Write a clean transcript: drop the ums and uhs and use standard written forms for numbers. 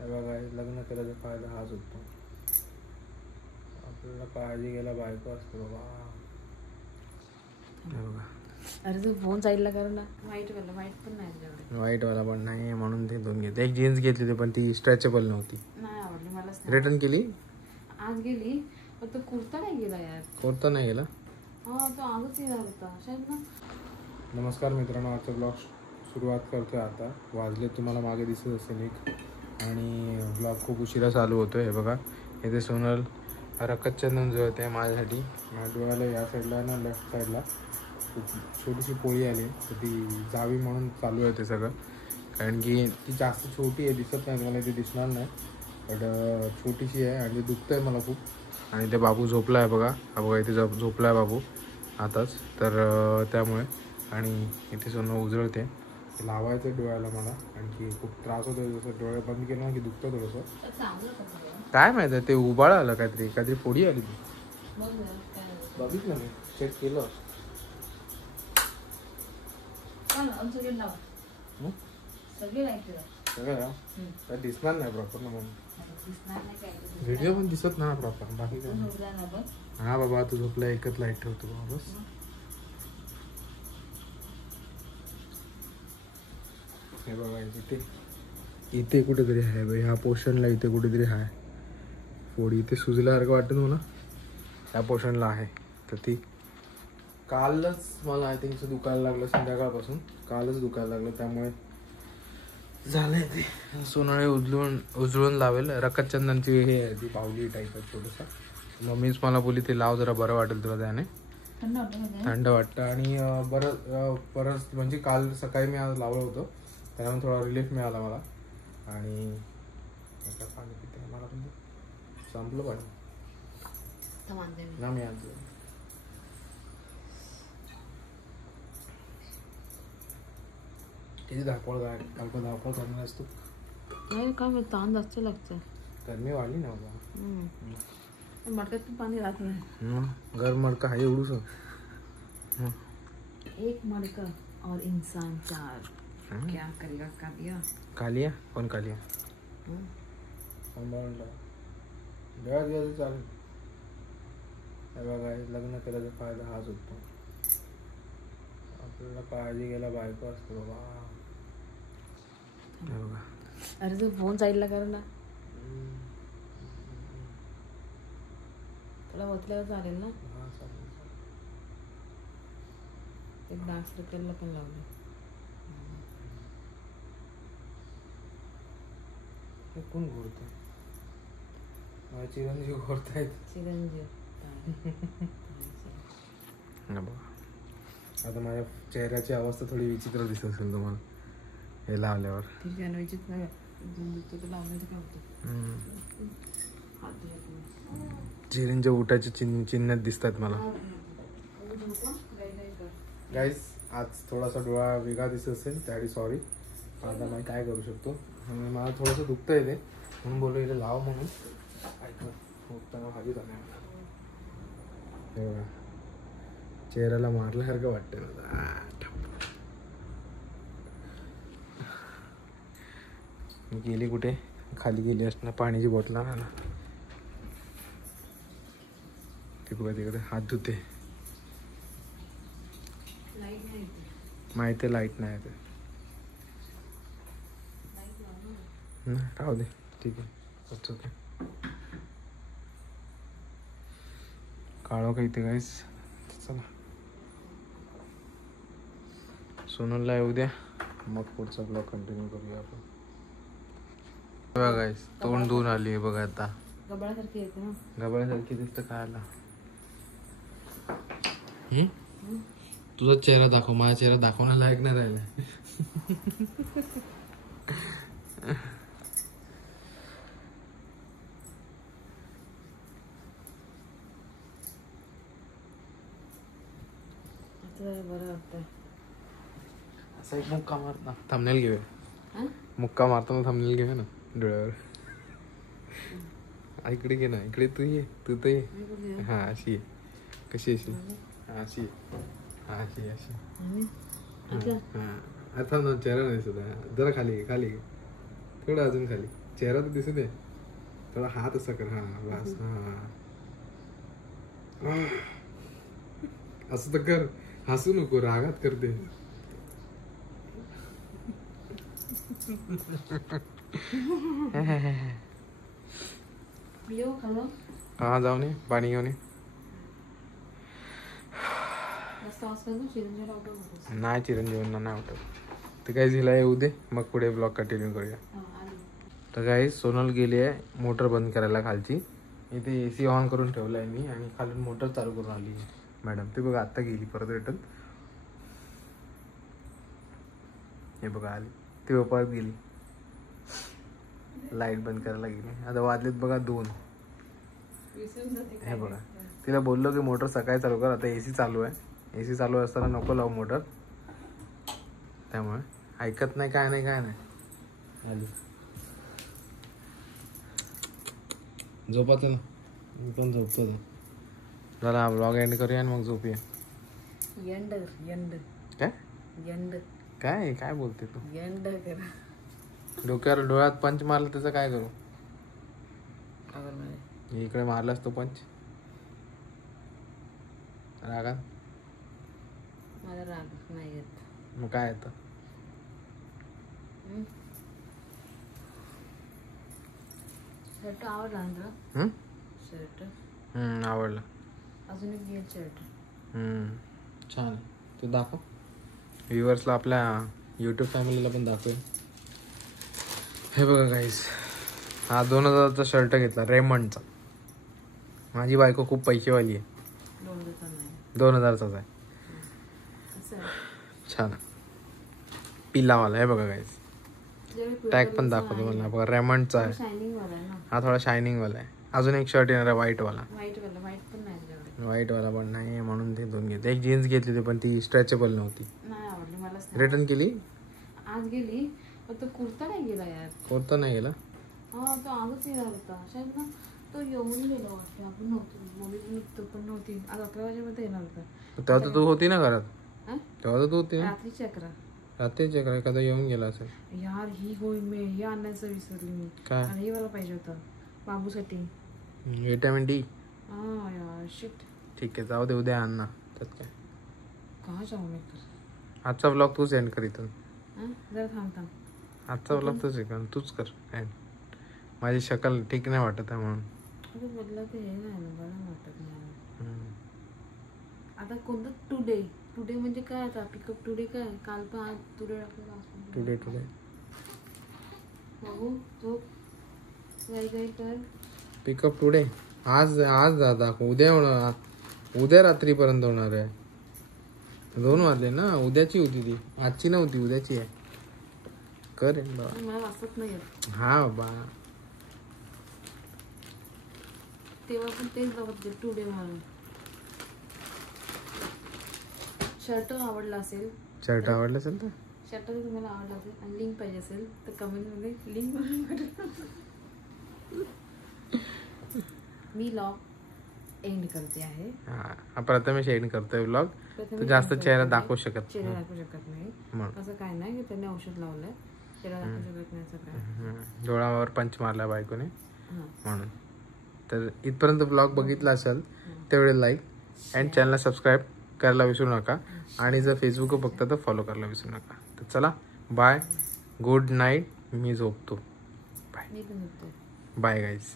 बघा लग्न करायचा फायदा हाच होतो, आपल्याला काळजी घ्यायला बायको असते बाबा. बघा अरे तू फोन साईडला कर ना. वाईट पण नाही, वाईटवाला पण नाही म्हणून ते दोन घेतले. एक जीन्स घेतली होती पण ती स्ट्रेचेबल नव्हती, नाही आवडली मला. रिटर्न केली. आज गेली पण तो कुर्ता नाही गेला यार. कुर्ता नाही गेला. हा तो आजच येणार होता शायद ना. नमस्कार मित्रांनो, आजचा ब्लॉग सुरुवात करतोय आता. वाजले तुम्हाला मागे दिसत असेल एक, आणि ब्लॉग खूप उशिरा चालू होतोय. हे बघा इथे सोनल रकतचंदन जो आहे माझ्यासाठी, माझ्या डोळ्याला या साईडला ना लेफ्ट साईडला छोटीशी पोळी आली, तर ती जावी म्हणून चालू आहे ते सगळं. कारण की ती जास्त छोटी आहे, दिसत नाही मला, ते दिसणार नाही, बट छोटीशी आहे आणि दुखतं आहे मला खूप. आणि ते बाबू झोपला आहे बघा, हा बघा इथे झोपला आहे बाबू आताच, तर त्यामुळे. आणि इथे सोनं उजळते, लावायचं डोळ्याला मला, आणखी खूप त्रास होतो. जसं डोळे बंद केलं ना की दुखतं थोडंसं. काय माहिती आहे, ते उबाळ आलं काहीतरी पोळी आली ती. बघितलं मी, चेक केलं. सगळं काय दिसणार नाही प्रॉपर ना, म्हणून व्हिडिओ पण दिसत ना प्रॉपर. बाकी काय. हा बाबा तू झोपला, एकच लाईट ठेवतो बाबा बस. हे बघा इथे कुठेतरी आहे बाई, ह्या पोर्शनला इथे कुठेतरी आहे फोडी. इथे सुजल्यासारखं वाटतं मला, ह्या पोर्शनला आहे. तर ती कालच मला आय थिंक दुखायला लागलं, संध्याकाळपासून कालच दुखायला लागलं, त्यामुळे झालंय ते. सोनाळे उजळून लावेल. रकतचंदनची हे ती पावली टाईप आहे छोटंसं. मम्मीच मला बोली ते लाव, जरा बरं वाटेल तुला, त्याने थंड वाटतं. आणि परत म्हणजे काल सकाळी मी आज लावलं होतं, त्यामुळे थोडा रिलीफ मिळाला मला. आणि एका पाणी पिते मला पण संपलं पाणी ना मी आज. किती धावपळ करणार असतो. काय ताण जास्त लागतं, गरमी वाढली ना बाबा. मडक्यात पण पाणी राहत नाही. गरम मडका आहे एवढूस. एक मडका और इंसान चार, क्या करेगा कालिया. कौन कालिया? चालेल. बघा लग्न करायचा फायदा हाच होतो, आपल्याला काळजी घ्यायला बायको असते बाबा. अरे तू फोन साईडला कर ना. तुला ओतल्यावर चालेल ना. एक डार्क सर्कलला पण लावलं. कोण घोरत? चिरंजीव घोरतायत. चिरंजीव आता माझ्या चेहऱ्याची अवस्था थोडी विचित्र दिसत असेल तुम्हाला हे लावल्यावर. चिरंजीव उठायचे चिन्ह दिसतात मला. गाईस आज थोडासा डोळा वेगळा दिसत असेल त्यासाठी सॉरी. आता मी काय करू शकतो, मला थोडंसं दुखतं येते म्हणून बोललो इथे लाव म्हणून. भाजी झाली चेहऱ्याला मारल्यासारखं वाटतं मला. गेली कुठे, खाली गेली असणार पाण्याची बॉटल आणायला. तिकडे हात धुते. माहिती लाईट नाही ते, राहू दे ठीक आहे. ओके काढो का इथे गाईस. चला सोनलला येऊ द्या, मग पुढचा ब्लॉग कंटिन्यू करूया आपण. बघा गाईस तोंड धुवून आली बघा आता. गबाळासारखी येते ना. गबाळासारखी दिसतं खायला. तुझा चेहरा दाखव, माझा चेहरा दाखवण्याला लायक नाही राहिला. बरं वाटतं. असा एक मुक्का मारता थंबनेल घेऊया. मुक्का मारताना थंबनेल घेऊया ना डोळ्यावर. इकडे घे ना, इकडे तू ये, तू तर ये. हा अशी आहे, कशी अशी, हा अशी हा अशी अशी. हा आता ना चेहरा नाही सुद्धा. जरा खाली थोडं अजून खाली. चेहरा तर दिसू दे, थोडा हात असा कर. हा बस. हा असं तर कर, हसू नको, रागात करते. हा जाऊन ये, पाणी घेऊन ये. नाही चिरंजीवांना नाही वाटत. तर काय हिला येऊ दे, मग पुढे ब्लॉग कंटिन्यू करूया. तर काही सोनल गेली आहे मोटर बंद करायला खालची. इथे AC ऑन करून ठेवला आहे मी आणि खालून मोटर चालू करून आली मॅडम. ती बघा आत्ता गेली परत रिटर्न. हे बघा आली, ती परत गेली, लाईट बंद करायला गेली. आता वाजलेत बघा 2. हे बघा, तिला बोललो की मोटर सकाळी चालू कर, आता AC चालू आहे. AC चालू असताना नको लावू मोटर, त्यामुळे ऐकत नाही. काय नाही आली. झोपाचं ना, मी पण झोपतो. जरा ब्लॉग एंड करूया आणि मग झोपूया. काय काय बोलते तू? डोक्यावर डोळ्यात पंच मारला त्याचं काय करू? इकडे मारलास तो पंच रागात. मला राग नाही येत. मग काय येतं? शर्ट आवडला ना? शर्ट आवडला. अजून एक घे शर्ट. छान. तू दाखव व्ह्युअर्सला, आपल्या यूट्यूब फॅमिलीला पण दाखवेल. हे बघा गाईस, हा 2000चा शर्ट घेतला रेमंडचा. माझी बायको खूप पैसेवाली आहे. 2000चाच आहे. छान पिलावाला. हे बघा गाईस, टॅग पण दाखवतो मला. बघा रेमंडचा आहे हा, थोडा शायनिंग वाला आहे. अजून एक शर्ट येणार आहे व्हाईट वाला पण नाही, म्हणून ते 2 घेतले. एक जीन्स घेतली होती पण ती स्ट्रेचेबल नव्हती, रिटर्न केली. आज गेली तो कुर्ता नाही गेला यार. कुर्ता नाही गेला? हा, तो आजच येणार होता शायद ना. तो येऊन गेला वाटतं. आपण नव्हतो, मुली तो पण नव्हती. आज 11 वाजेपर्यंत येणार होता. तेव्हा तर तू होती ना घरात. तेव्हा तर तू होती ना. रात्रीची 11. रात्रीची 11. एखादा येऊन गेला असेल यार. ही होईल मी हे आणायचं विसरली मी. काय? आणि हे मला पाहिजे होतं बाबूसाठी, विटॅमिन D. हा यार शिट. ठीक आहे, जाऊ दे, उद्या आण ना. त्यात काय. कहा जाऊ मी तर. आजचा ब्लॉग तूच एंड कर इथून. जरा थांब. आजचा ब्लॉग तूच कर एंड. माझी शक्ल ठीक नाही वाटत आहे म्हणून. बदला ते हे नाही ना, बरं वाटत नाही. आता कोणतं टुडे म्हणजे काय? आता पिकअप टुडे काय? काल पण आज टुडे टुडे बघू तो काही कर. पिकअप टुडे आज दाखव. उद्या होणार, उद्या रात्रीपर्यंत होणार आहे. 2 वाजले ना. उद्याची होती ती, आजची नव्हती, उद्याची आहे. कर मला वाचत नाही. हा बा, तेव्हा पण तेच बघत टुडे म्हणून. शर्ट आवडला असेल तर शर्ट जर तुम्हाला आवडला असेल आणि लिंक पाहिजे असेल तर कमेंटमध्ये लिंक मी व्लॉग एंड करते आहे. प्रथमेश एंड करतोय व्लॉग. तर जास्त चेहरा दाखवू शकत नाही. असं काय नाही की त्यांनी औषध लावलंय, चेहरा दाखवू शकत नाही. असं काय डोळ्यावर पंच मारला बायकोने म्हणून. तर इथपर्यंत ब्लॉग बघितला असेल तेवढे लाईक अँड चॅनलला सबस्क्राईब करायला विसरू नका. आणि जर फेसबुक बघता तर फॉलो करायला विसरू नका. तर चला, बाय, गुड नाईट. मी झोपतो. Bye guys.